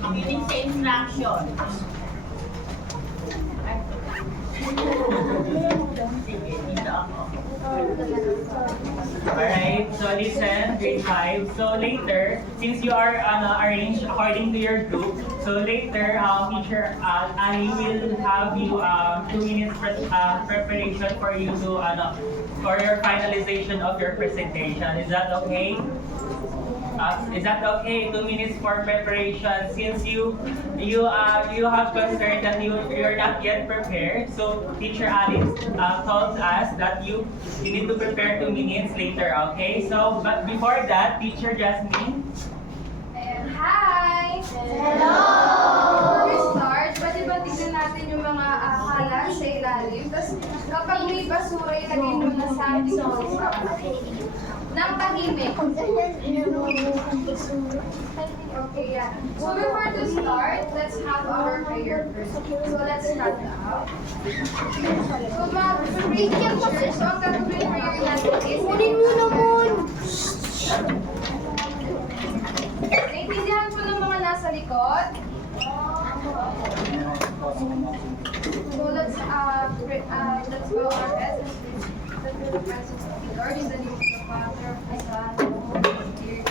Makinig sa instruction. Sige, dito ako. Alright, so listen, grade 5. So later, since you are arranged according to your group, so later, teacher Ali will have you 2 minutes preparation for you to for your finalization of your presentation. Is that okay? Is that okay? 2 minutes for preparation. Since you have concern that you're not yet prepared, so Teacher Alice told us that you need to prepare 2 minutes later. Okay? So, but before that, Teacher Jasmine. Hi! Hello! Before we start, pwede ba tignan natin yung mga kalat sa ilalim? Tapos kapag may basura, ilagay mo na sa ating sofa. Nang tahimik. Okay, yeah. So before to start, let's have our prayer first. So let's start now. So mag-break yung teachers. So ang gagawin prayer natin is... Kunin mo naman! Naintindihan po ng mga nasa likod. So let's bow our heads. Let's pray the presence of the Lord in the name of the Father, of the Son, and of the Holy Spirit.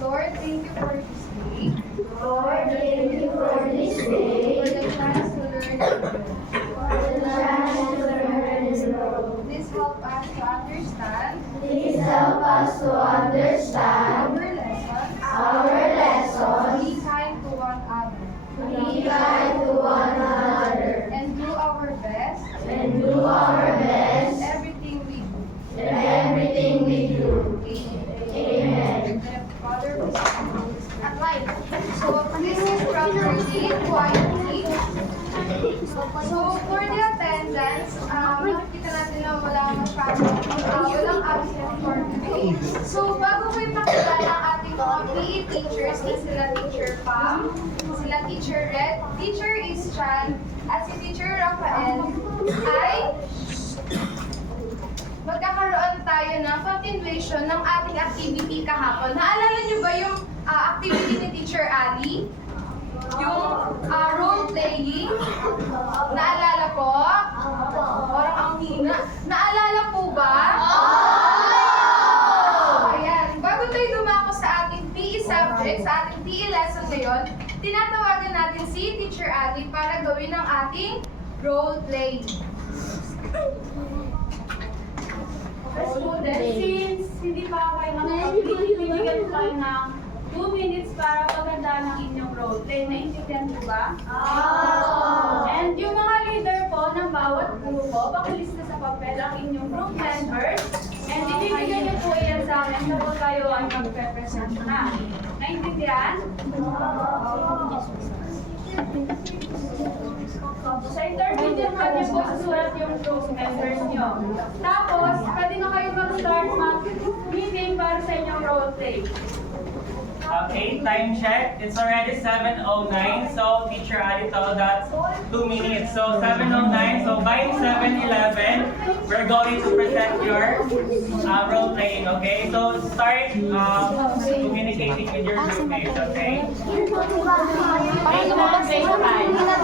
Lord, thank you for this day. Lord, thank you for this day. For the chance to learn. For the chance to learn and grow. Please help us to understand. Please help us to understand Our lesson. our Be kind to one another. be kind to one another, And do our best. and do our best Everything we do. in everything we do. Amen. Father, at light. So this is properly, quietly. So for the attendance, nakikita natin na walang absent for today. So bago ko ipakilala ang ating mga PE teachers na sila Teacher Pam, sila Teacher Red, Teacher Ischan, at si Teacher Rafael, ay magkakaroon tayo ng continuation ng ating activity kahapon. Naalala niyo ba yung activity ni Teacher Ali? Yung role-playing? Naalala po? Parang ang hina. Naalala po ba? Ayan. Bago tayo dumako sa ating PE subject, sa ating PE lesson ngayon, tinatawagan natin si Teacher Ali para gawin ang ating role-playing. Students, since hindi pa kayo bibigyan ko kayo ng 2 minutes para pagandaan ang inyong roleplay. Naintindihan niyo ba? And yung mga leader po ng bawat grupo, pakilista sa papel ang inyong group members. And ibibigyan niyo po yan sa akin kapag kayo ay mag-represent na. Naintindihan? Sa interview pa niyo po susulat yung group members niyo. Tapos, pwede na kayo mag-start mag-meeting para sa inyong roleplay. Okay, time check. It's already 7:09. So Teacher Ali told us 2 minutes. So 7:09. So by 7:11, we're going to present your role playing. Okay. So start communicating with your group mates. Okay. Wait na, wait na.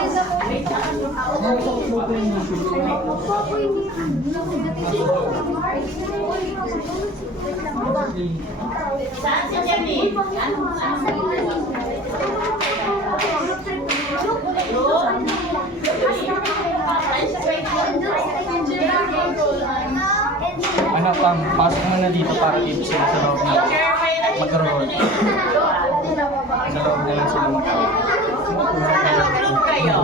Saan si Jenny? Ano pang, pasok mo na dito para dito sila sa loob na mag-roll. Sa loob na lang sila Ano kayo?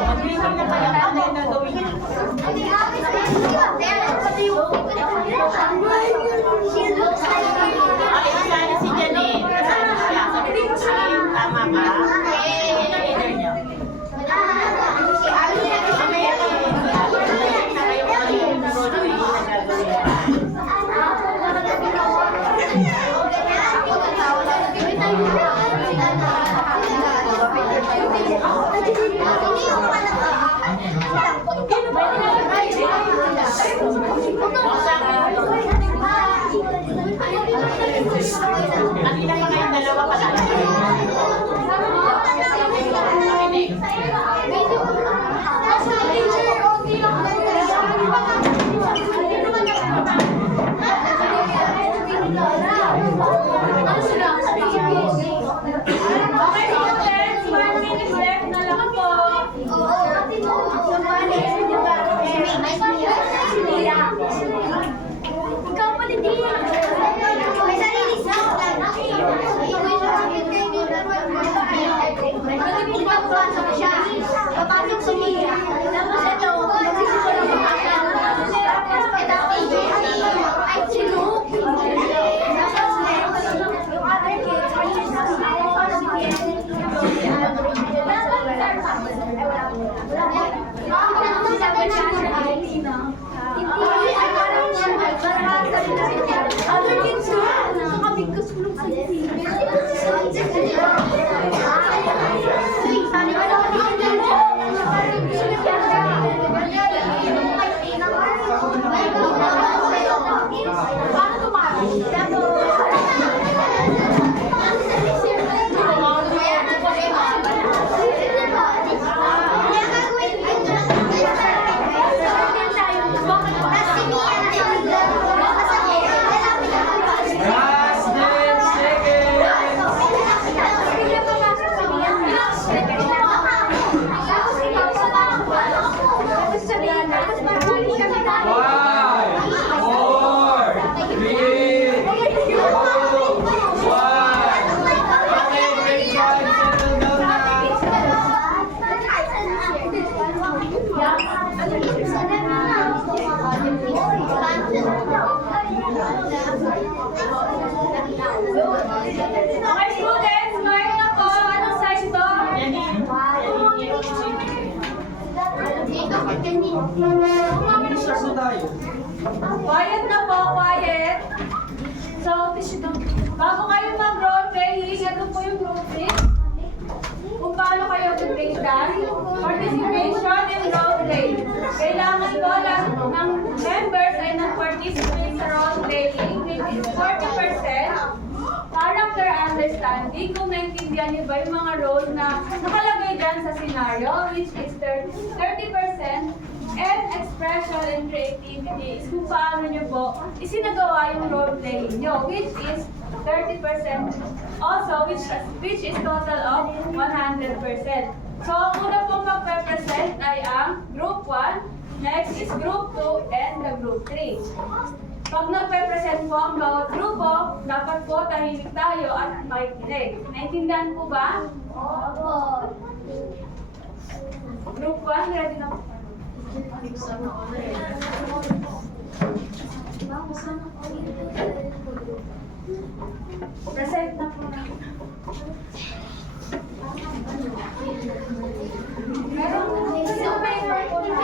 Mag-meeting na pala natin na gawin niyo. Ay, sana si Jenny. Kasama siya. Sabi ko siya, tama ka? Yan ang leader niyo. Mamaya kayo na kayo yung roleplay na gagawin. Kanina pa kayong dalawa pala. is 40%. Character understanding, kung naintindihan niyo ba yung mga role na nakalagay dyan sa scenario, which is 30%. And expression and creativity is kung paano niyo po isinagawa yung role playing niyo, which is 30%. Also, which is total of 100%. So, ang una pong magpe-present ay ang Group 1, next is Group 2, and the Group 3. Pag nagpe-present po ang bawat grupo, dapat po tahimik tayo at makikinig. Naintindihan po ba? Opo. Group 1, ready na po. Present na po na. Meron sa paper po na.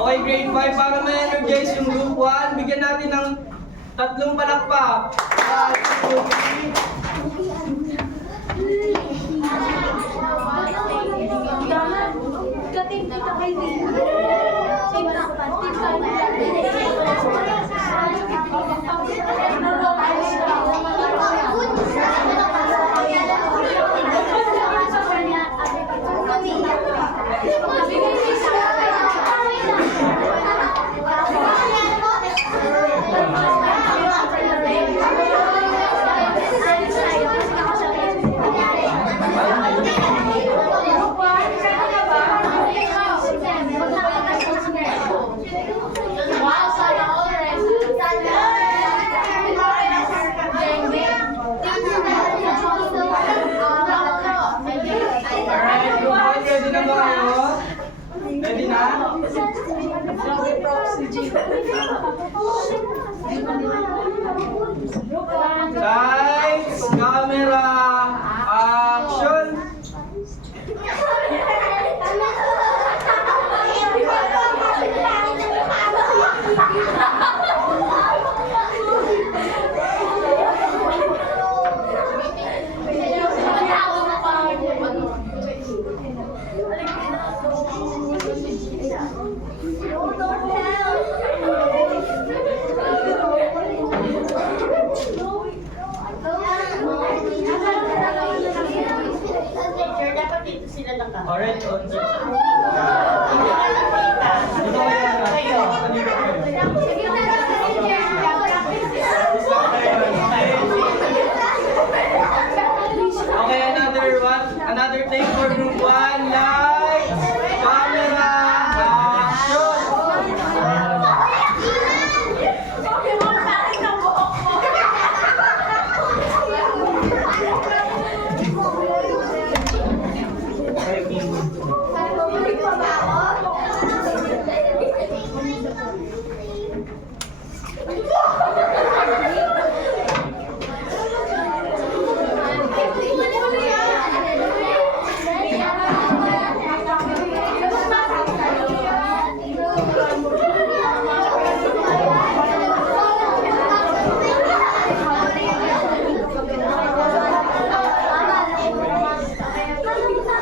Okay, grade 5, para ma-energize yung group 1, bigyan natin ng 3 palakpak. 1, 2, 3. Alright, group 1, ready na ba kayo? Ready na? Lights, camera, action! Alright, on. Dito okay, another one. Another take for group 1. Lights, camera, action!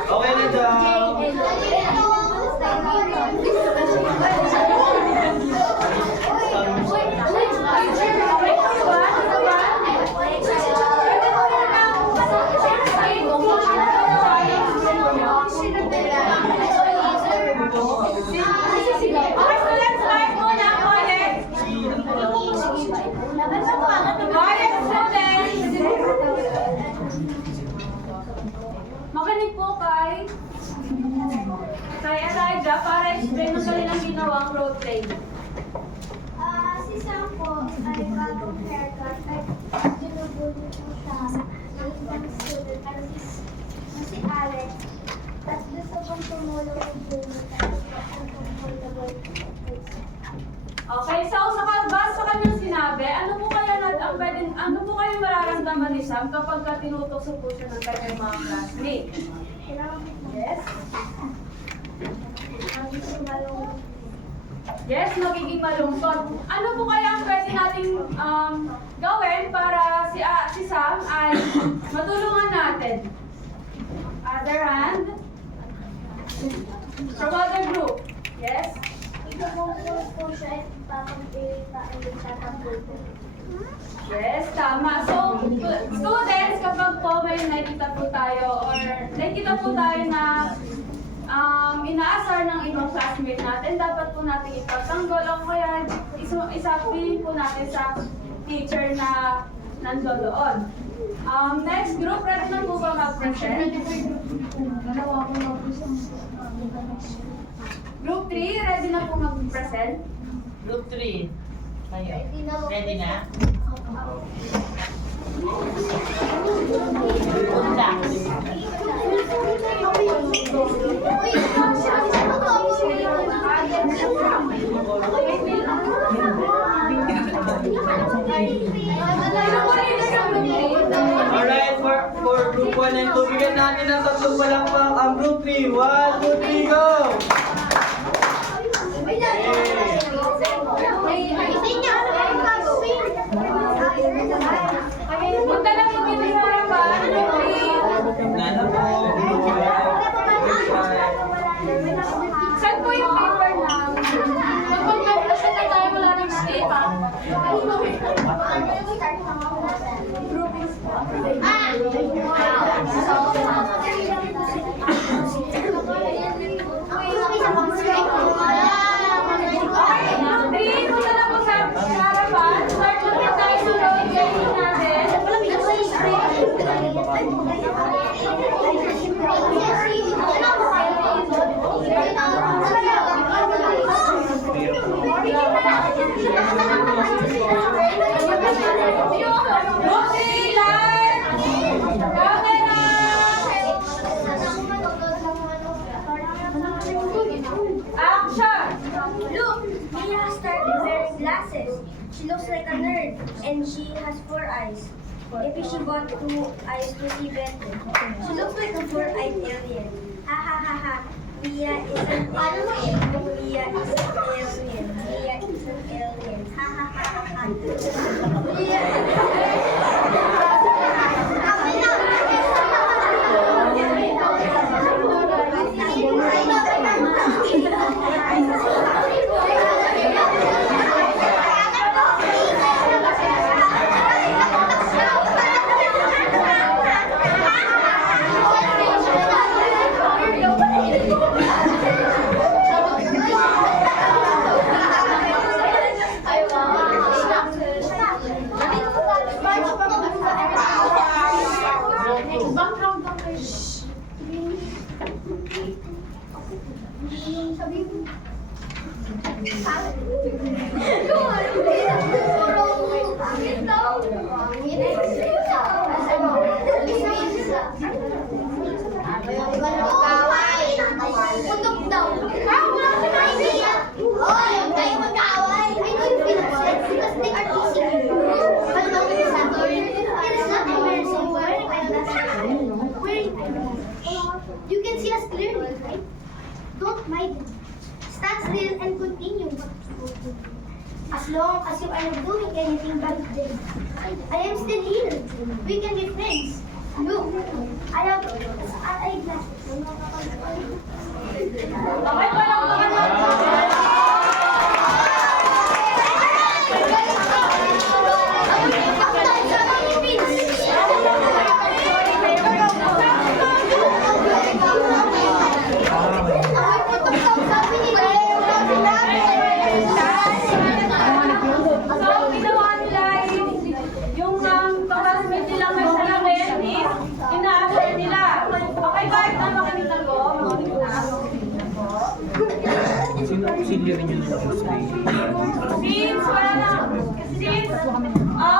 Okay na daw. Makinig po kay Elijah para explain ang kanilang ginawang role play. Si Sam po ay bagong haircut at ginubuli po siya ng ibang student at si Alex. At gusto kong tumulong yung bulot at ang comfortable. Okay, so base sa kanyang sinabi, ano po kayong mararamdaman ni Sam kapag tinutukso po siya ng kanyang mga classmates? Yes? Yes, magiging malungkot. Ano po kaya ang pwede nating gawin para si Sam ay matulungan natin? Other hand? From other group. Yes? Tumungkol po siya at papagpilita ang nagtatampo po. Yes, tama. So, students, kapag po may nakita po tayo or nakita po tayo na inaasar ng ibang classmate natin, dapat po natin ipagtanggol o kaya isabihin po natin sa teacher na nandoon. Next group, ready na po ba mag-present? Group 3, ready na po mag-present? Group 3. Kayo. Ready na? Punta. Alright, for group 1 and 2, bigyan natin ng tatlong palakpak ang group 3. 1, 2, 3, go! Punta lang po dito sa harapan. Nana po. Saan po yung paper na? Kapag nag-present na tayo, wala nang state. Three, punta na po sa harapan. Start na tayo sa road training natin. Group 3, live! Camera! Action! Look, Mia has started wearing glasses. She looks like a nerd, and she has 4 eyes. Maybe she bought 2 eyes to see better. She looks like a 4-eyed alien. Ha ha ha ha. Mia is an alien. Mia is an alien. Mia is an alien. Ha ha ha ha ha. Mia You can see us clearly, right? Don't mind them. Stand still and continue. As long as you are not doing anything bad today, I am still here. We can be friends. Look, I have eyeglasses. Okay pa lang naman. So, ginawa nila yung classmate nilang may salamin is ina-assert nila. Okay, kahit na makinig ako, makinig na. Since wala na,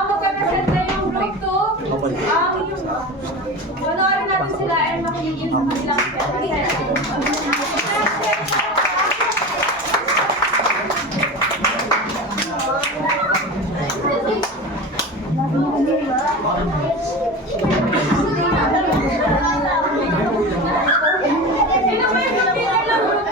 magka-present na yung group 2, panoorin natin sila and makinig yun sa kanilang present. Sino ba yung kapitay ng group 3?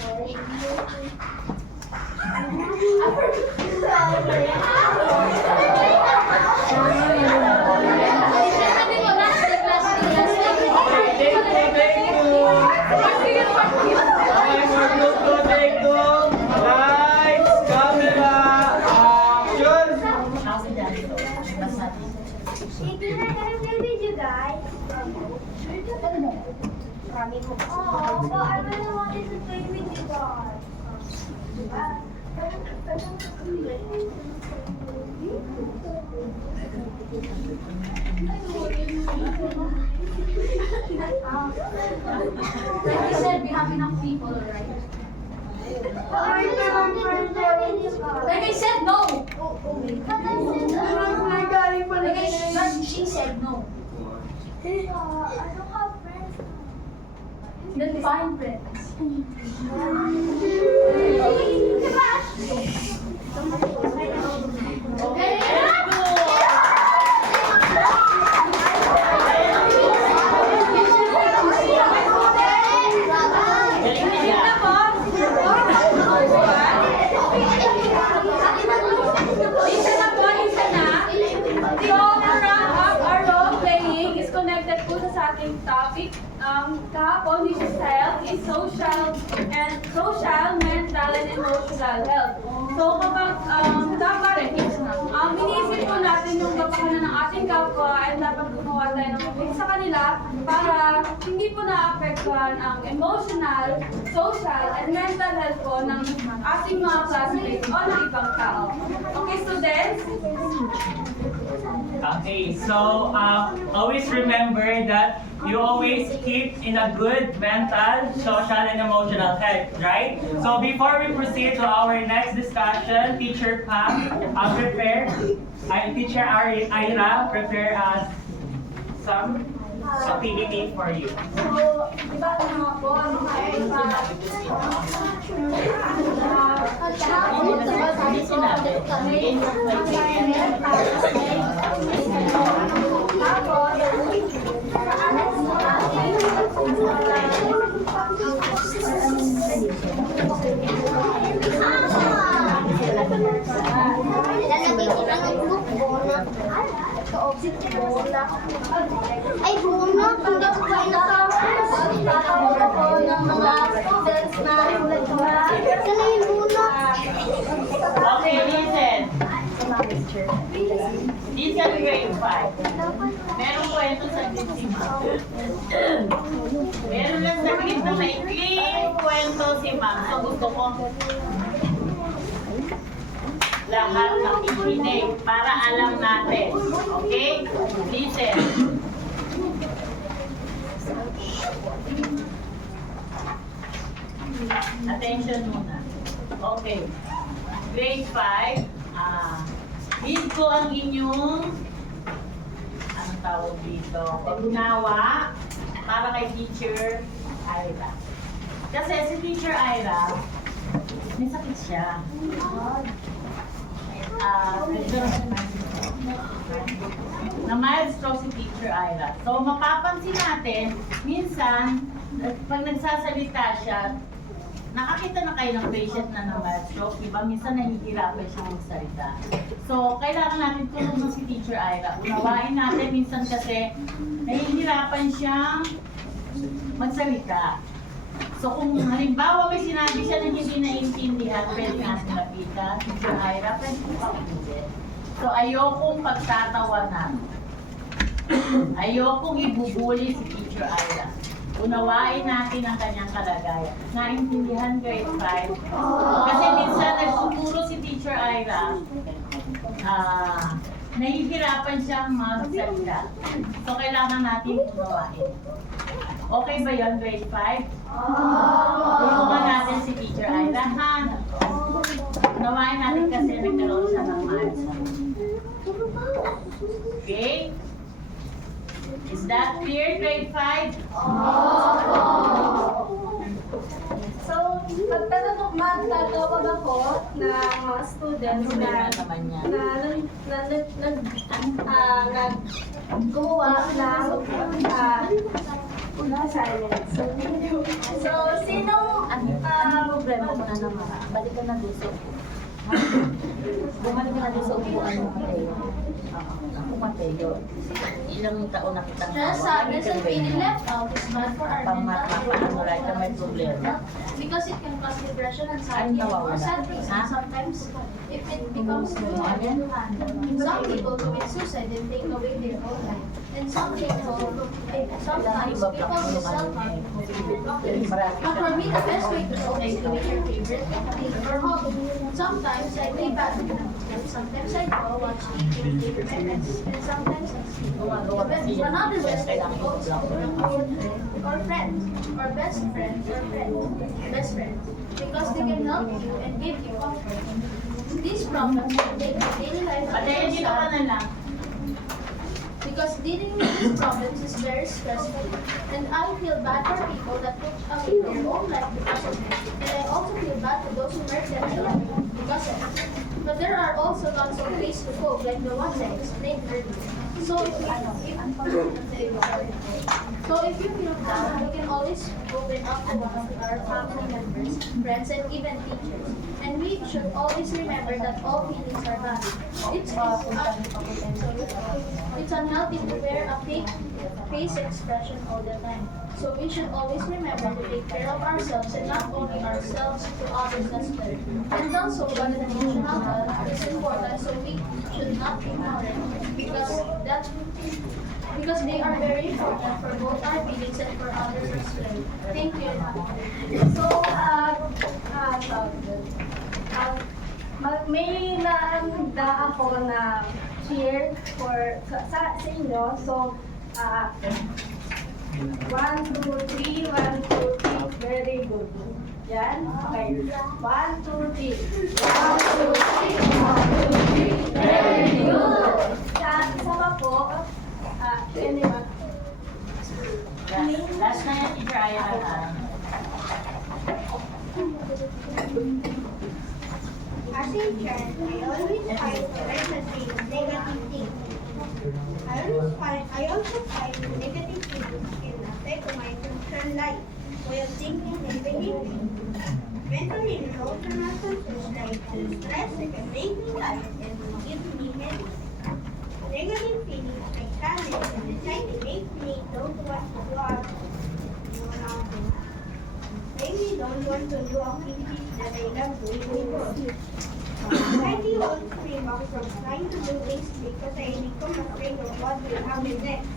Take two. Lights, camera, action. Ako si Daddy. Mas natin. Can I play with you guys? Oh, but I really wanted to play with you guys. Like you said, we have enough people, right? Like I said, no! Like she said no. I don't have friends. Then find friends. Galing niya. Isa na po, isa na. So, to wrap up our role playing is connected po sa ating topic. Kahapon, which is health, is social, mental, and emotional health. So, kapag dapat inisip po natin yung kapakanan ng ating kapwa ay dapat gumawa tayo ng mabuti sa kanila para hindi po naapektuhan ang emotional, social, and mental health po ng ating mga classmates o ng ibang tao. Okay, students? Okay, so always remember that you always keep in a good mental, social, and emotional health, right? So before we proceed to our next discussion, Teacher Pam, Teacher Ira prepare us some activity for you. So, di ba mga po, Hindi sinabi. Lalagay ko lang ang book bona. Ay, bona. Hindi ko kayo nakakasama ko ng mga students na sana yung bona. Okay, listen. Listen, grade 5. Merong kwento sa grade 5. Meron lang sa grade na maikling kwento si Ma'am. So gusto ko lahat nakikinig para alam natin. Okay? Listen. Attention muna. Okay. Grade 5. Read ko ang inyong anong tawag dito? Pag-unawa para kay Teacher Ira. Kasi si Teacher Ira, may sakit siya. Na mild stroke si Teacher Ira. So, mapapansin natin, minsan, pag nagsasalita siya, nakakita na kayo ng patient na mild stroke, diba? Minsan nahihirapan siya magsalita. So, kailangan natin tulungan si Teacher Ira. Unawain natin, minsan kasi nahihirapan siyang magsalita. So kung halimbawa may sinabi siya na hindi naiintindihan, pwede natin lapitan, Teacher Ira, pwede ko pakinggan. So ayokong pagtatawanan. Ayokong ibubuli si Teacher Ira. Unawain natin ang kanyang kalagayan. Naintindihan grade 5. Kasi minsan nagtuturo si Teacher Ira, nahihirapan siyang magsalita. So kailangan natin unawain. Okay ba yun, grade 5? Tulungan natin si Teacher Ira, ha? Unawain natin kasi nagkaroon siya ng mild. Okay? Is that clear, grade 5? So, magtatawag ako ng mga students Ano na meron naman yan? gumawa ng silence. So, sinong problema mo na naman, balik ka na doon sa upo. Bumalik ka na doon sa upuan mo, Mateo. Ako, Mateo. Ilang taon na kitang Stress, sadness, and feeling left out is bad for our mental Paano health. right ka may problema? Because it can cause depression, anxiety, Ano or nawawala? sadness. Ha? And sometimes, if it becomes too hard to handle, some people commit suicide and take away their own life. And sometimes people with self-harm. But for me, the best way to cope is to make your favorite activity or hobby. Sometimes I play badminton, and sometimes I go watch TV with my friends, and sometimes I sleep. Another best way to cope is to bring our or friends, or best friends, or best friends, because they can help you and give you comfort. These problems can make your daily life Mateo, dito ka na lang. because dealing with these problems is very stressful, and I feel bad for people that put away their own life because of it, and I also feel bad for those who hurt themselves because of it. But there are also lots of ways to cope, like the ones I explained earlier. So if you feel down, you can always open up to one of our family members, friends, and even teachers. And we should always remember that all feelings are valid. It's unhealthy to wear a fake face expression all the time. So we should always remember to take care of ourselves, and not only ourselves, to others as well. And also, but the emotional health is important, so we should not ignore it because they are very important for both our feelings and for others as well. Thank you. So, may naanda ako na cheer for sa inyo. So, 1, 2, 3, 1, 2, 3. Very good. Yan. Okay. 1, 2, 3. 1, 2, 3. 1, 2, 3. Very good. Sa isa pa po, anyway. Last na yan, Teacher Ayala. As a child, I always find negative things. I also find negative things can affect my social life, way of thinking and behaving. Mental and emotional sources like stress can make me tired and give me headaches. Negative feelings like sadness and anxiety make me don't want to go out. Make me don't want to do activities that I love doing before. Anxiety holds me back from trying to do things because I become afraid of what will happen next.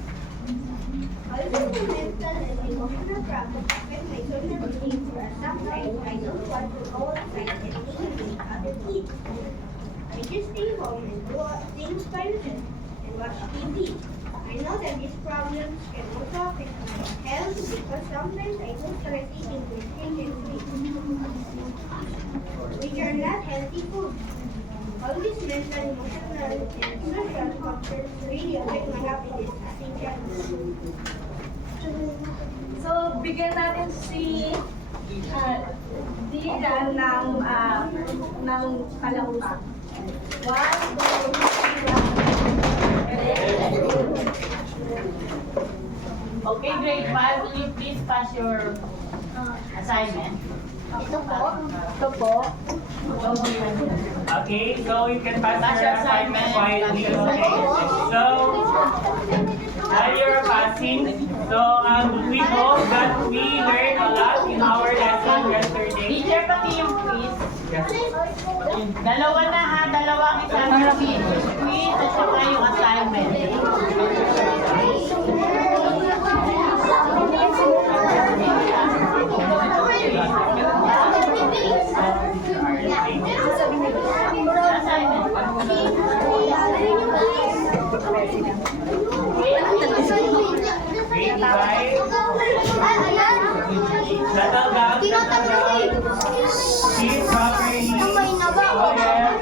Also, the mental and emotional problems affect my social behavior. Sometimes I don't want to go outside and mingle with other kids. I just stay home and do things by myself and watch TV. I know that these problems can also affect my health because sometimes I do start eating with things and sweets, which are not healthy food. All these mental, emotional, and social factors really affect my happiness as a child. So, bigyan natin si Dian ng kalaunan. 1, 2, 3, 1. Okay, grade 5, will you please pass your assignment? Ito po. Okay, so you can pass your assignment quietly. Okay. So, while you're passing, so we hope that we learned a lot in our lesson yesterday. Teacher, pati yung quiz. Dalawa na ha, dalawang isang quiz at saka yung assignment. Grade 5. Settle down. Sit properly. Oh, yeah.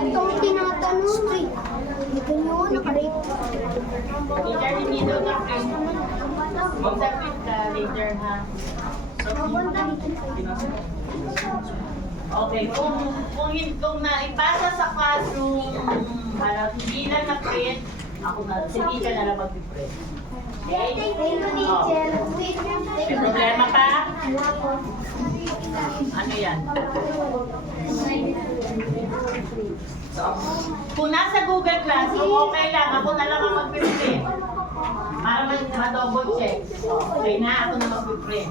Itong tinatanong ko eh. Ito yun, nakarate. Teacher, hindi daw na quiz. Mag-submit ka later ha. Okay, kung naipasa sa classroom, hindi na na-print, ako na, hindi ka na lang mag-print. Okay? Thank you, teacher. May problema pa? Ano yan? Kung nasa Google Classroom, okay lang. Ako na lang ang mag-print. Para ma-double check. Okay na, ako na mag-print.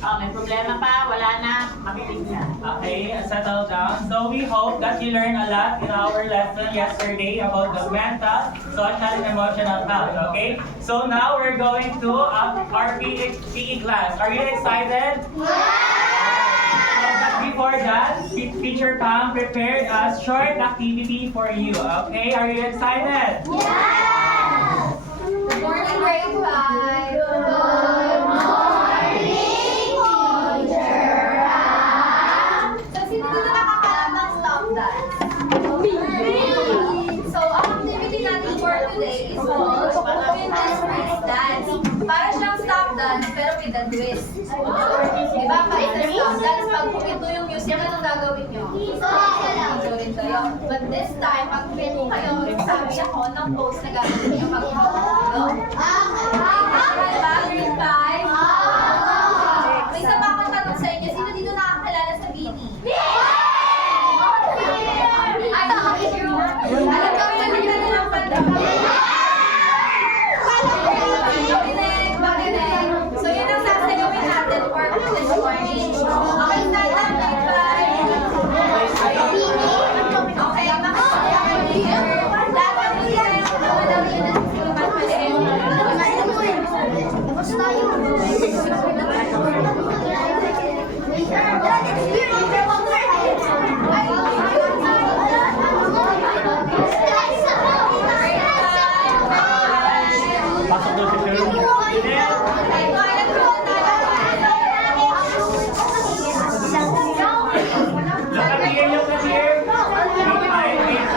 Oh, may problema pa? Wala na? Makinig na. Okay, settle down. So we hope that you learned a lot in our lesson yesterday about the mental, social, and emotional health. Okay, so now we're going to our PE class. Are you excited? But before that, Teacher Pam prepared a short activity for you. Okay, are you excited? Good morning, grade 5. So, sino dito nakakalam ng stop dance? So, ang activity natin for today is called Women's Freeze Dance. Para siyang stop dance, pero with a twist. Diba? Pag sa stop dance, pag pumito yung music, anong gagawin nyo? Rin kayo. But this time, pag pumito kayo, sabi ako ng pose na gagawin nyo pag pumito. Diba? Grade 5? May isa pa akong tanong sa inyo. Sino dito nakakilala sa Bini? Ay, alam kami na nila nilang So, yun ang sasayaw natin for this morning. Okay, stand up, grade 5. Okay, makasaya kayo here. Lahat ng hindi kayo madawin na sinukat pa rin. Pasok daw si Sir. Look at here. Grade 5, grade 5.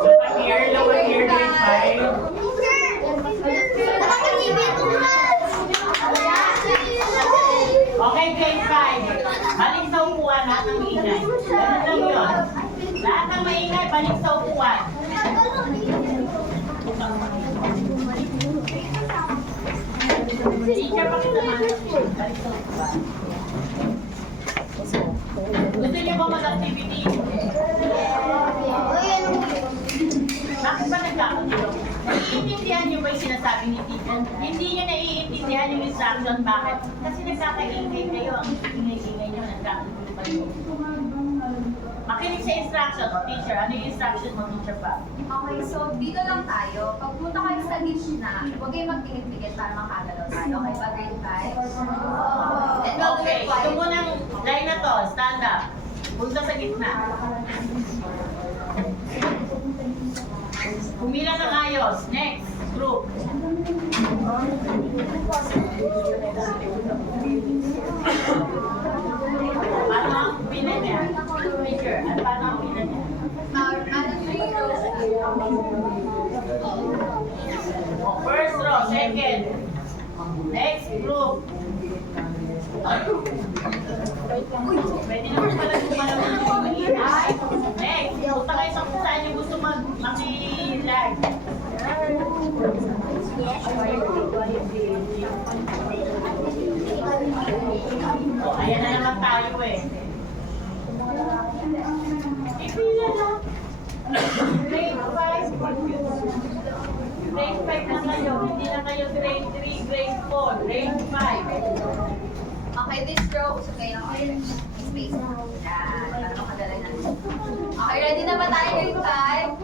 Look at here, grade 5. Okay, grade 5. Balik sa upuan, lahat ng maingay. Ganun lang yun. Lahat ng maingay, balik sa upuan. Teacher, pakisamahan. Balik sa upuan. Gusto niyo ba mag-activity? Bakit ba nagkakagulo? Naiintindihan niyo ba yung sinasabi ni teacher? Hindi niyo naiintindihan yung instruction. Bakit? Kasi nagkakaingay kayo. Ang ingay-ingay niyo, nagkakagulo pa niyo. Makinig sa instruction. O, teacher, ano yung instruction mo, teacher pa? Okay, so dito lang tayo. Pag punta kayo sa gitna, huwag kayong magtingin-tingin para makagalaw tayo. Okay, pag grade 5. And we'll do Okay, it ito quiet. munang line na to. Stand up. Punta sa gitna. Pumila ng ayos. Next, group. Paano ang pina niya? Teacher, paano ang pina niya? First row, second. Next group. Pwede naman pala gumalaw ng maingay. Next, punta kayo sa kung saan yung gusto mag-i-lag. Oh, ayan na naman tayo eh. Ipila lang. Grade 5. Grade 5 na kayo. Hindi na kayo grade 3, grade 4, grade 5. Okay, this row. So, kayo lang space. Yan. Para makadala natin. Okay, ready na ba tayo, grade 5?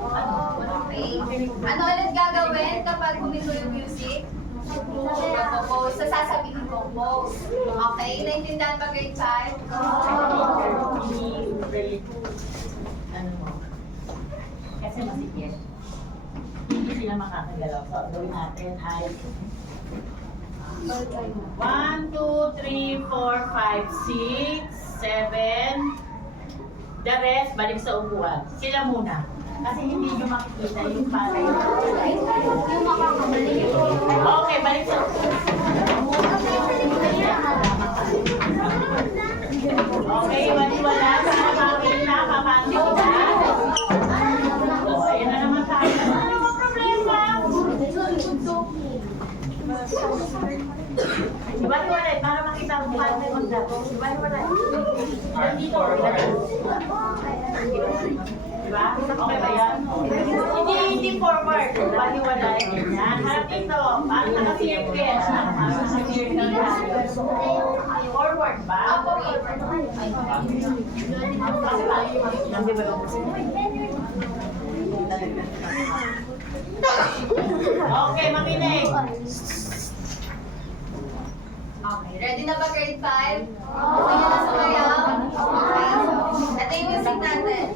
Okay. Ano ulit gagawin kapag humito yung music? Pose. So, sasabihin ko, pose. Okay, naintindihan ba grade 5? Ano mo? Kasi masikip. Hindi sila makakagalaw. So, ang gawin natin ay 1, 2, 3, 4, 5, 6, 7. The rest, balik sa upuan. Sila muna. Kasi hindi nyo makikita yung palay. Okay, balik sa upuan. Iba-iwalay, para makita mo paano may magdako. Iba-iwalay. Nandito. Diba? Okay ba yan? Hindi forward. Iba-iwalay. Yan. Harap ito. Paano naka-circle? Forward ba? Okay, makinig. Okay, ready na ba grade 5? Gusto niyo na sumayaw? Okay. Ito yung music natin.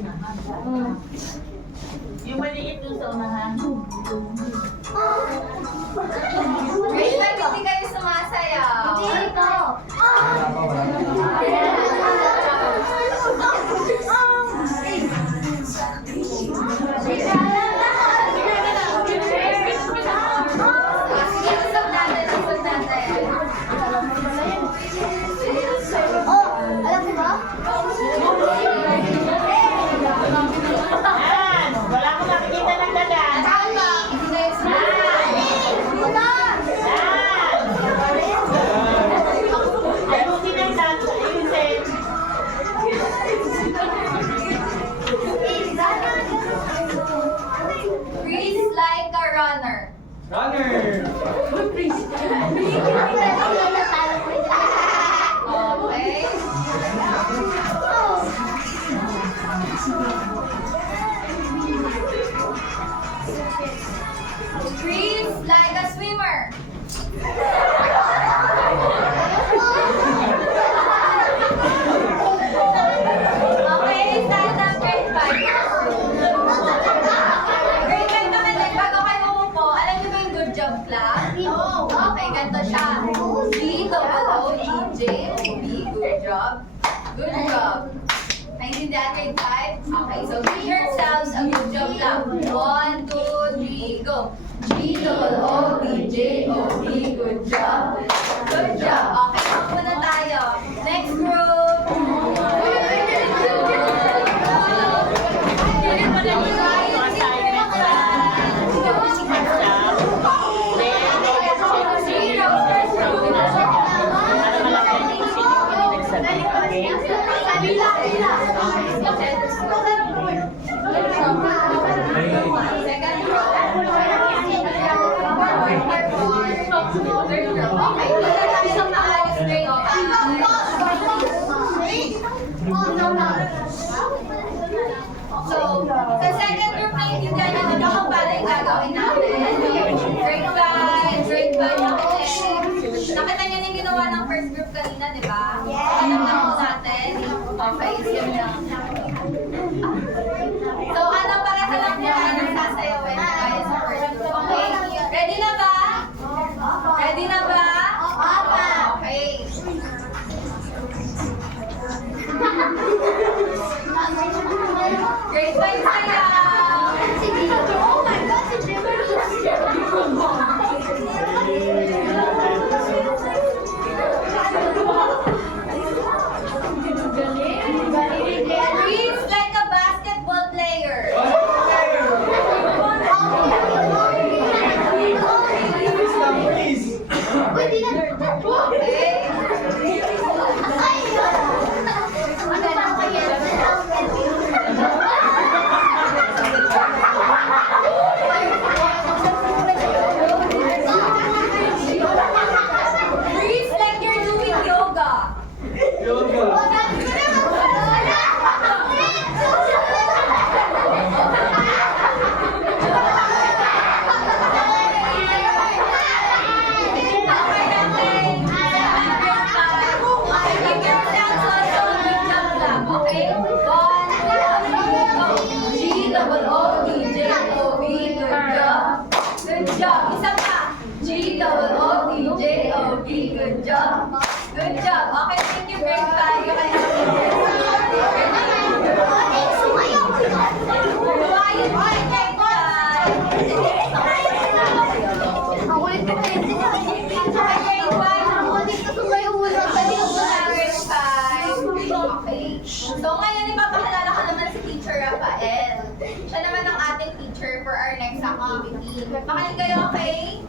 Yung maliit dun sa unahan. Grade 5, hindi kayo sumasayaw. Sige, usap natin, usap natin. Yan! Wala akong nakikita ng dadan. Tama, hindi kayo sumasayaw. Yan! Ayusin ang dance. Ayusin. Freeze like a runner. Runner! Okay. Freeze like a swimmer. Okay, stand up, grade 5. Grade 5 naman din, bago kayo umupo, alam niyo ba yung good job clap? Okay, ganito siya. G-O-O-E-J-O-B, good job. Good job. Naintindihan grade 5? Okay, so give yourselves a good job clap. 1, 2, 3, go. G-O-O-B-J-O-B, good job. Good job. Okay, ako na tayo. Next group. Second group. Okay, magandang sa maayos grade 5. So, sa second group na hindi ka na nakakapala yung gagawin natin. Grade 5, grade 5 natin. Nakita niyo na yung ginawa ng first group kanina, di ba? Alam na po natin. Okay, yun lang. So, ano para sa lang niya ay nagsasayawin na tayo sa first group. Okay, ready na ba? Ready na ba? Okay. Grade 5 sayaw! Oh my God, si Breathe like a basketball player. Okay. Breathe like you're doing yoga. Good job. Good job. Okay, thank you, grade 5. Quiet, grade 5. Okay. So ngayon, ipapakalala ko naman si Teacher Rafael. Siya naman ang ating teacher for our next activity. Makinig kayo, okay?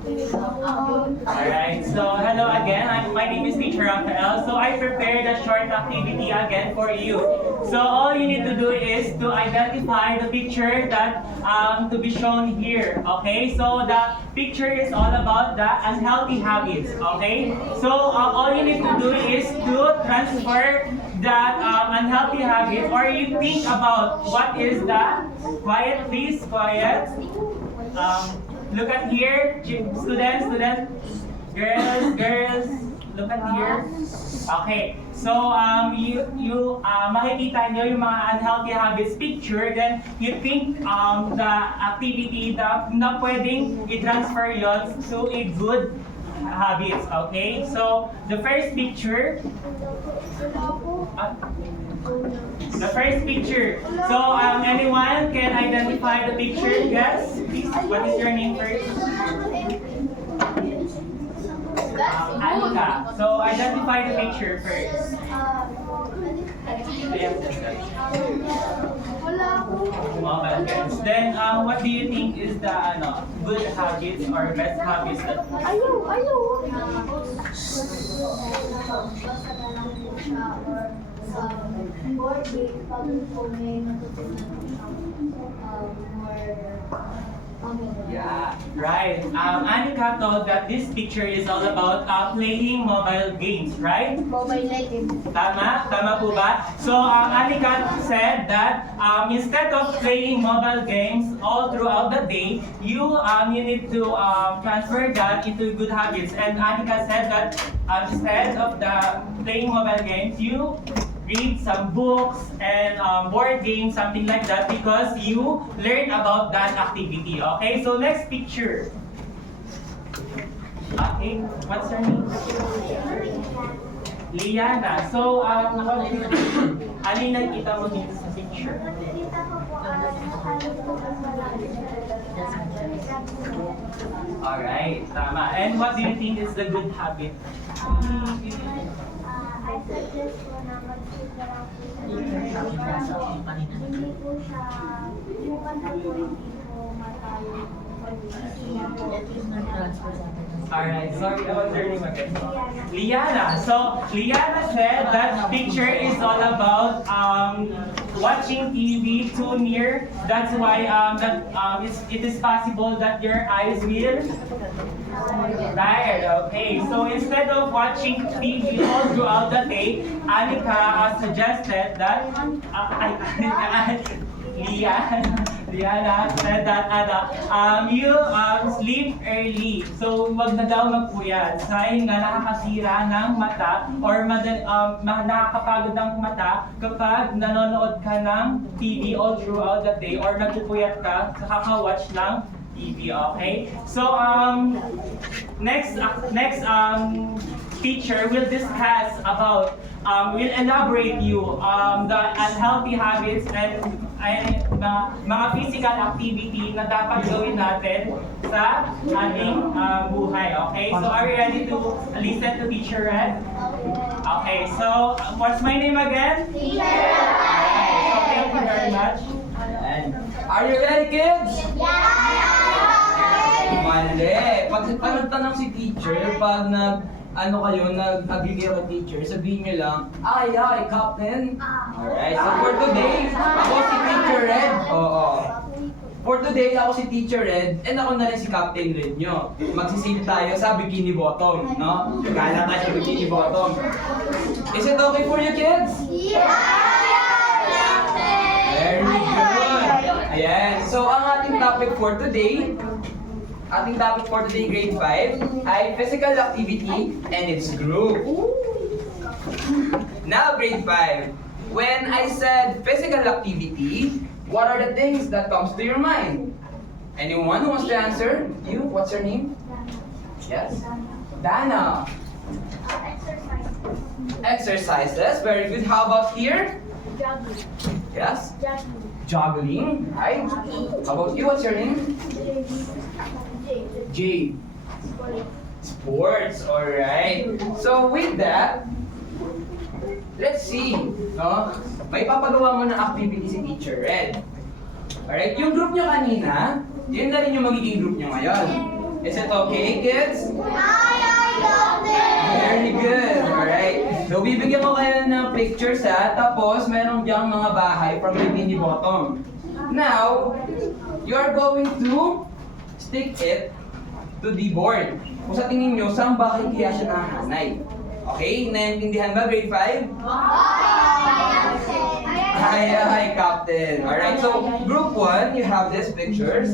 Alright, so hello again. My name is Teacher Rafael. So I prepared a short activity again for you. So all you need to do is to identify the picture that to be shown here. Okay, so the picture is all about the unhealthy habits. Okay, so all you need to do is to transfer that unhealthy habit, or you think about what is that. Quiet, please, quiet. Look at here, students, girls, look at here. Okay, so makikita nyo yung mga unhealthy habits picture, then you think the activity na pwedeng i-transfer yon to a good habits. Okay, so the first picture. The first picture. So, anyone can identify the picture? Yes? Please, what is your name first? Anika. So, identify the picture first. Mobile games. Then, what do you think is the good habits or best habits that board game, pag po may matutunan siya more Yeah, right. Anika told that this picture is all about playing mobile games, right? mobile legends. Tama? Tama po ba? So, Anika said that instead of playing mobile games all throughout the day, you need to transfer that into good habits. And Anika said that instead of the playing mobile games, you read some books and board games, something like that, because you learn about that activity. Okay, so next picture. Okay, what's her name? Liana. So, ano yung nakita mo dito sa picture? Nakita ko po Alright, tama. And what do you think is the good habit? I suggest po na mag-super ako sa hindi po siya, yung kanta po hindi po matayo Alright, sorry about your name again. Liana. So, Liana said that picture is all about watching TV too near. That's why it is possible that your eyes will tired. Okay, so instead of watching TV all throughout the day, Anika suggested that Liana said that you sleep early. So wag na daw magpuyat. Dahil nga nakakasira ng mata or nakakapagod ng mata kapag nanonood ka ng TV all throughout the day or nagpupuyat ka sa kaka-watch ng TV, okay? So next teacher will discuss about will elaborate you the unhealthy habits and mga physical activity na dapat gawin natin sa ating buhay, okay? So are you ready to listen to Teacher Red? Okay, so what's my name again? Teacher Alright, so thank you very much. Are you ready, kids? Yeah! Mali. Pag tanong si teacher, pag nag-agree kayo kay teacher, sabihin nyo lang, ay, Captain. Alright, so for today, ako si Teacher Red. Oo. For today, ako si Teacher Red, and ako na rin si Captain Red nyo. Magsisil tayo sa Bikini Bottom, no? Gala tayo sa Bikini Bottom. Is it okay for you, kids? Very good. Ayan, so ang ating topic for today, grade 5, ay physical activity and its group. Now, grade 5, when I said physical activity, what are the things that comes to your mind? Anyone who wants to answer? You, what's your name? Yes? Dana. Exercises, very good. How about here? Jogging. Yes? Jogging. Joggling, right? How about you, what's your name? J. Sports, alright. So with that, let's see, no? May papagawa mo ng activity si Teacher Red. Alright, yung group nyo kanina, yun na rin yung magiging group nyo ngayon. Is it okay, kids? Aye, Captain! Very good. Alright. So, bibigyan ko kayo ng pictures ha. Tapos, meron diyang mga bahay from the bikini bottom. Now, you are going to stick it to the board. Kung sa tingin nyo, saan bahay kaya siya nahanay? Okay? Naintindihan ba, grade 5? Hi, Captain. Alright, so group 1, you have these pictures.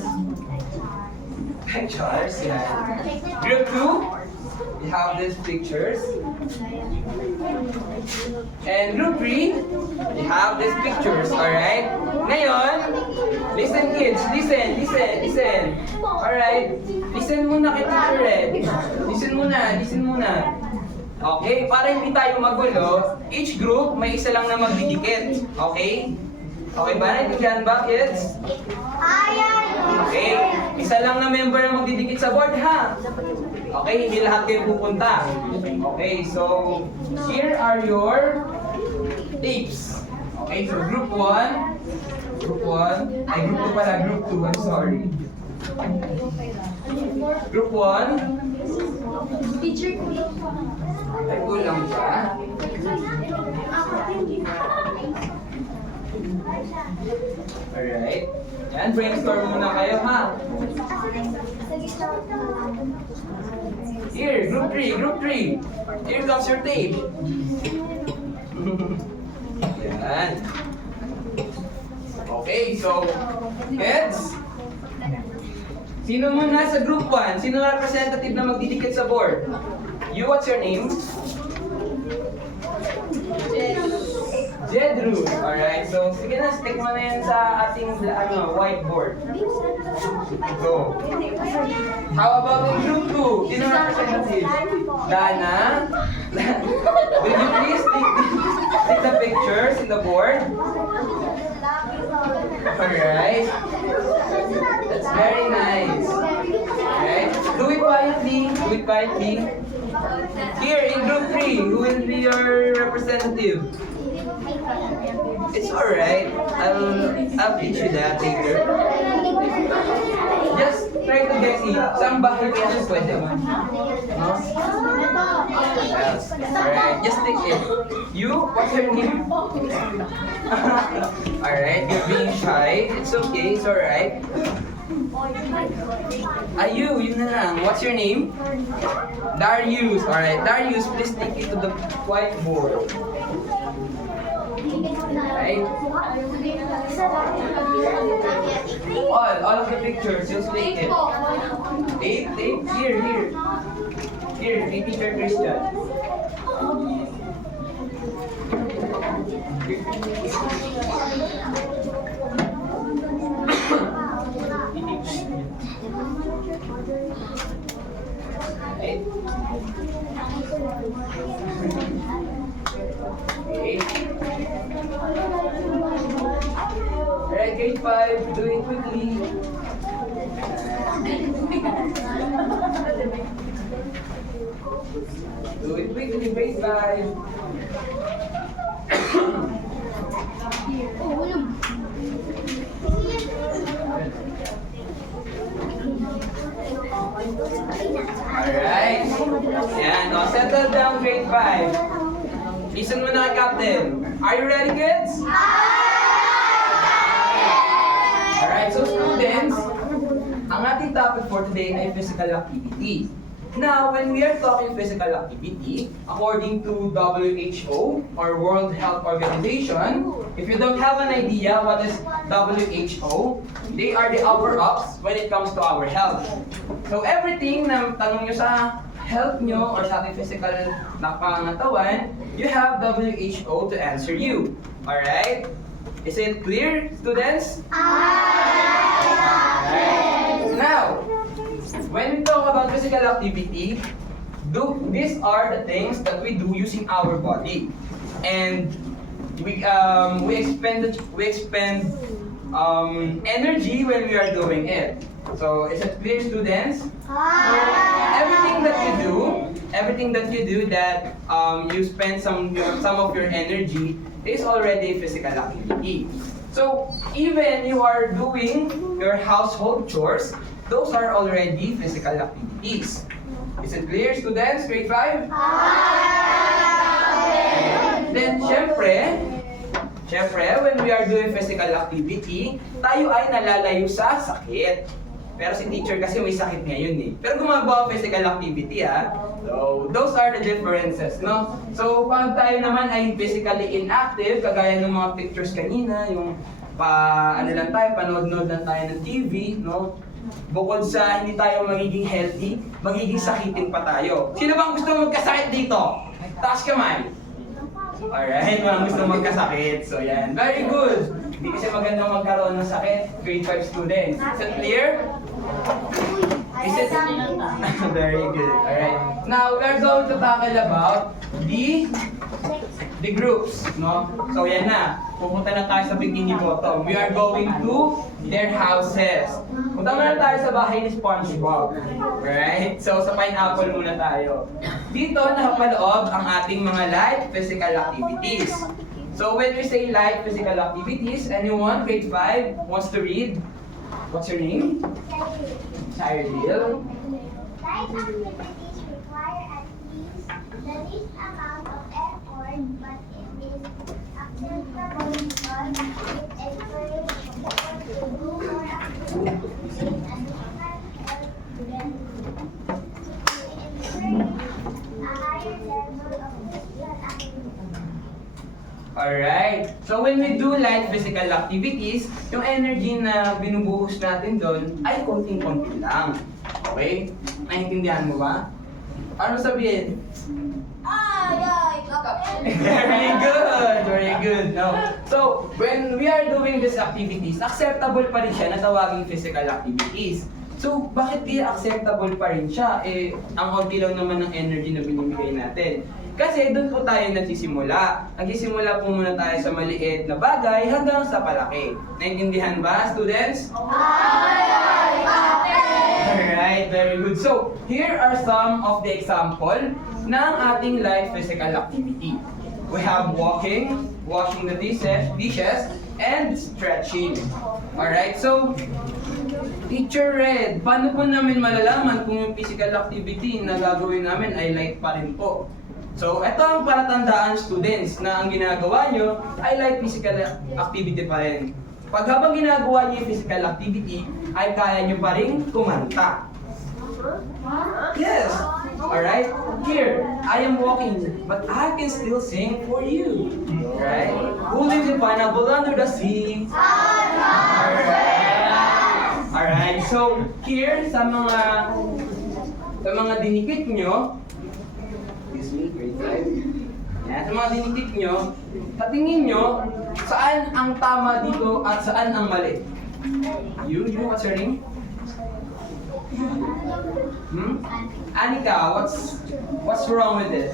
Pictures, yeah. Group 2, you have these pictures. And group 3, you have these pictures, alright? Ngayon, listen kids, listen. Alright, listen muna kay Teacher Red. Listen muna. Okay, para hindi tayo magulo, each group may isa lang na magdidikit. Okay? Okay ba? Naintindihan ba, kids? Okay, isa lang na member na magdidikit sa board, ha? Okay, hindi lahat kayo pupunta. Okay, so here are your tapes. Okay, so group 1, group 2 pala, group 2, I'm sorry. Group 1, Teacher ko. ay kulang pa. Alright. Yan, brainstorm muna kayo, ha? Here, group 3. Here comes your tape. Yan. Okay, so, kids, sino muna sa group 1? Sino ang representative na magdidikit sa board? You, what's your name? Jedru. Alright, so sige na, stick mo na yan sa ating whiteboard. Go. How about in group 2? Sino ang representative? Dana? Will you please stick the pictures in the board? Alright. That's very nice. Alright. Do it quietly. Here in group 3, who will be your representative? It's alright. I'll teach you that later. Just try to guess it. Saan bahay kaya siya pwede? No? Alright, just take it. You, what's your name? Alright, you're being shy. It's okay, it's alright. Ayu, yun na lang. What's your name? Darius. Alright, Darius, please take it to the whiteboard. Alright. All of the pictures, just take it. Tape? Here. Here, kay Teacher Christian. Right. Okay. Alright, grade 5, do it quickly. Do it quickly, grade 5. Alright. Yan, no, settle down, grade 5. Listen mo na kay Captain. Are you ready, kids? Alright, so students, ang ating topic for today ay physical activity. Now, when we are talking physical activity, according to WHO or World Health Organization, if you don't have an idea what is WHO, they are the upper-ups when it comes to our health. So everything na tanong nyo sa health nyo or sa ating physical na pangatawan, you have WHO to answer you. Alright? Is it clear, students? Alright. Now, when we talk about physical activity, these are the things that we do using our body, and we expend energy when we are doing it. So is it clear, students? So everything that you do that you spend some of your energy is already physical activity. So even you are doing your household chores, those are already physical activities. Is it clear, students? Grade 5? Then, syempre, when we are doing physical activity, tayo ay nalalayo sa sakit. Pero si teacher kasi may sakit ngayon eh. Pero gumagawa ng physical activity ha. So, those are the differences, no? So, pag tayo naman ay physically inactive, kagaya ng mga pictures kanina, yung ano lang tayo, panood-nood lang tayo ng TV, no? Bukod sa hindi tayo magiging healthy, magiging sakitin pa tayo. Sino bang gusto magkasakit dito? Taas kamay. Alright, walang gusto magkasakit. So yan, very good. Hindi kasi maganda magkaroon ng sakit, grade 5 students. Is it clear? Is it? Very good. Alright. Now, we are going to tackle about the groups, no? So yan na. Pupunta na tayo sa bikini bottom. We are going to their houses. Punta muna tayo sa bahay ni SpongeBob. Right? So sa pineapple muna tayo. Dito nakapaloob ang ating mga light physical activities. So when we say light physical activities, anyone, grade 5, wants to read? What's your name? Cyril. Light activities require at least the least amount of effort, but it is acceptable because it encourages people to do more activities and human health benefits. It encourages a higher level of physical activity. Alright. So when we do light physical activities, yung energy na binubuhos natin doon ay konting-konti lang. Okay? Naintindihan mo ba? Ano sabihin? Very good! Very good. No? So, when we are doing these activities, acceptable pa rin siya na tawaging physical activities. So, bakit di acceptable pa rin siya? Eh, ang konti lang naman ng energy na binibigay natin. Kasi doon po tayo nagsisimula. Nagsisimula po muna tayo sa maliit na bagay hanggang sa palaki. Naintindihan ba, students? Alright, very good. So, here are some of the example ng ating light physical activity. We have walking, washing the dishes, and stretching. Alright, so, Teacher Red, paano po namin malalaman kung yung physical activity na gagawin namin ay light pa rin po? So, ito ang palatandaan students na ang ginagawa nyo ay light physical activity pa rin. Pag habang ginagawa nyo yung physical activity, ay kaya nyo pa rin kumanta. Yes! Alright? Here, I am walking, but I can still sing for you. Alright? Who lives in pineapple under the sea? Alright? Alright, so here, sa mga dinikit nyo, this week, grade 5. Yan, sa mga dinikit nyo, patingin nyo, saan ang tama dito at saan ang mali? You, what's your name? Anika, what's wrong with it?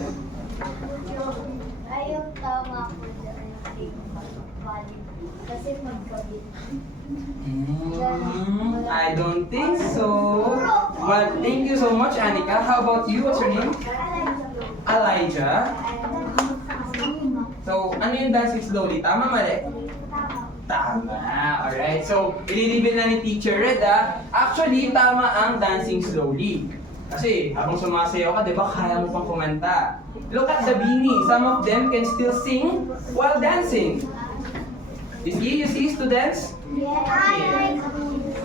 Ay, yung tama ko dyan kasi magkabit. I don't think so. But thank you so much, Anika. How about you? What's your name? Elijah. So, ano yung dancing slowly? Tama, mali? Tama. Alright. So, ililibin na ni Teacher Red, Actually, tama ang dancing slowly. Kasi, habang sumasayaw ka, di ba, kaya mo pang kumanta. Look at the beanie. Some of them can still sing while dancing. You see, students?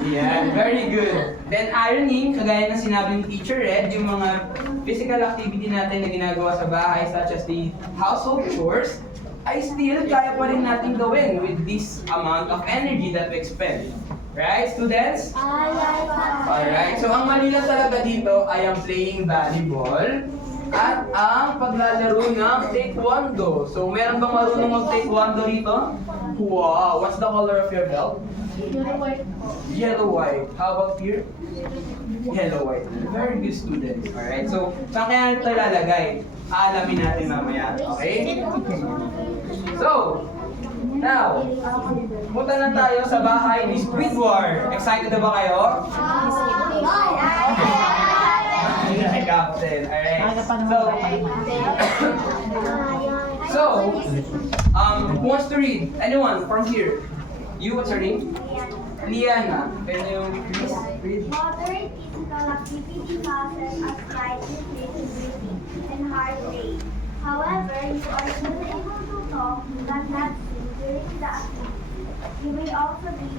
Yeah, very good. Then ironing, kagaya ng sinabi ng Teacher Red, yung mga physical activity natin na ginagawa sa bahay such as the household chores, ay still kaya pa rin natin gawin with this amount of energy that we expend. Right, students? Alright, so ang mali lang talaga dito ay ang playing volleyball at ang paglalaro ng taekwondo. So, meron bang marunong mag-taekwondo dito? Wow! What's the color of your belt? Yellow-white. How about here? Yellow-white. Very good students. Alright, so, saan kaya ito ilalagay? Aalamin natin mamaya. Okay? So, now, punta na tayo sa bahay ni Squidward. Excited na ba kayo? Captain. Alright. So, who wants to read? Anyone from here? You, what's your name? Liana. Can you please read? activity causes a slight decrease in breathing and heart rate. However, you are still able to talk but not sing during the activity. You may also be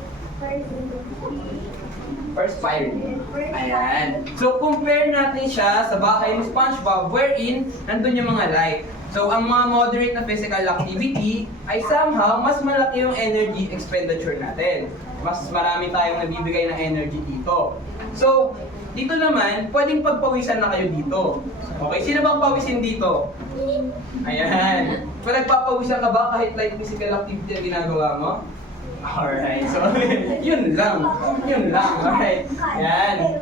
Perspiring. Ayan. So, compare natin siya sa bahay ni SpongeBob wherein nandun yung mga light. So, ang mga moderate na physical activity ay somehow mas malaki yung energy expenditure natin. Mas marami tayong nabibigay ng energy dito. So, dito naman, pwedeng pagpawisan na kayo dito. Okay, sino bang pawisin dito? Ayan. Kung nagpapawisan ka ba kahit light physical activity ang ginagawa mo? Alright, so yun lang. Alright, yan.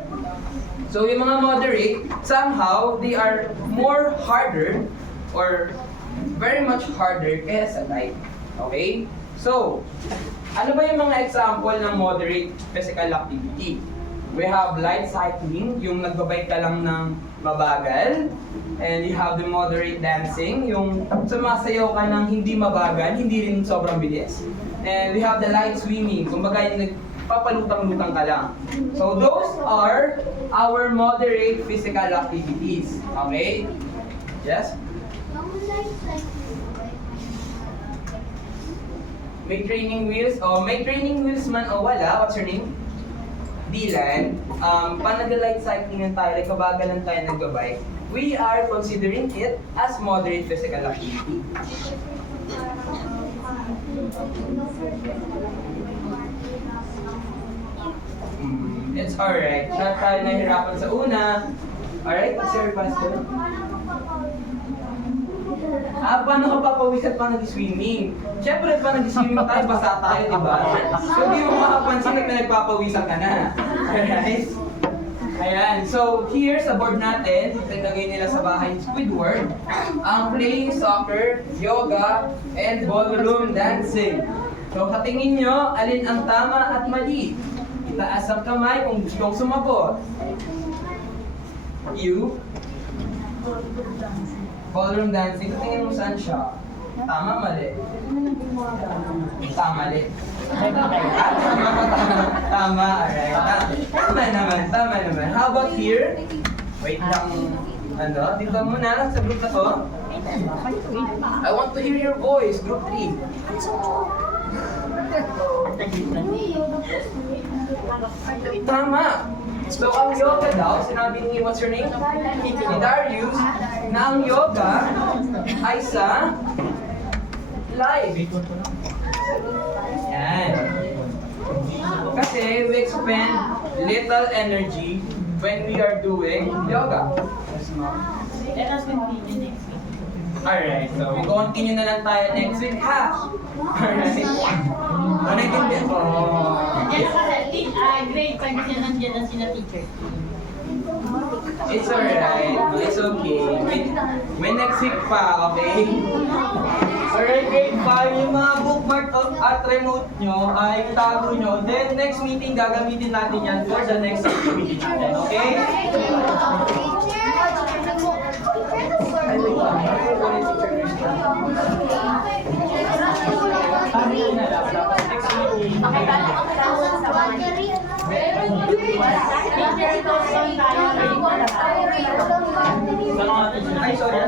So yung mga moderate, somehow, they are more harder or very much harder kaya sa light. Okay? So, ano ba yung mga example ng moderate physical activity? We have light cycling, yung nagbabike ka lang ng mabagal. And you have the moderate dancing, yung sumasayaw ka ng hindi mabagal, hindi rin sobrang bilis. And we have the light swimming, kumbaga yung nagpapalutang-lutang ka lang. So those are our moderate physical activities. Okay? Yes? May training wheels? Oh, may training wheels man o wala? What's your name? Dylan. Pag nag-light cycling lang tayo, like kabagalan tayo nagbabike, we are considering it as moderate physical activity. It's alright. Not tayo nahirapan sa una. Alright, Sir Pastor? Paano ka papawisan pa nag-swimming? Siyempre, pa nag-swimming tayo, basa tayo, di ba? So, di mo makapansin na nagpapawisan ka na. Alright? Ayan. So, here sa board natin, ilalagay nila sa bahay Squidward, ang playing soccer, yoga, and ballroom dancing. So, katingin nyo, alin ang tama at mali. Itaas ang kamay kung gustong sumagot. You? Ballroom dancing, katingin mo saan siya? Tama, mali? Tama, mali. Tama, alright. Tama naman. How about here? Wait lang. Dito muna, sa group na to. I want to hear your voice, group 3. Tama. So, ang yoga daw, sinabi ni, what's your name? Ni Darius, na ang yoga ay sa live. Yan. Kasi we expend little energy when we are doing yoga. Let us continue next week. Alright, so we continue na lang tayo next week, ha? Alright. Naiintindihan ko. Nandiyan sa grade 5 siya nandiyan na sila teacher. It's alright. It's okay. May next week pa, okay? Alright, grade 5, yung mga bookmark at remote nyo ay tago nyo. Then, next meeting, gagamitin natin yan for the next meeting natin, okay? Ay, sorry.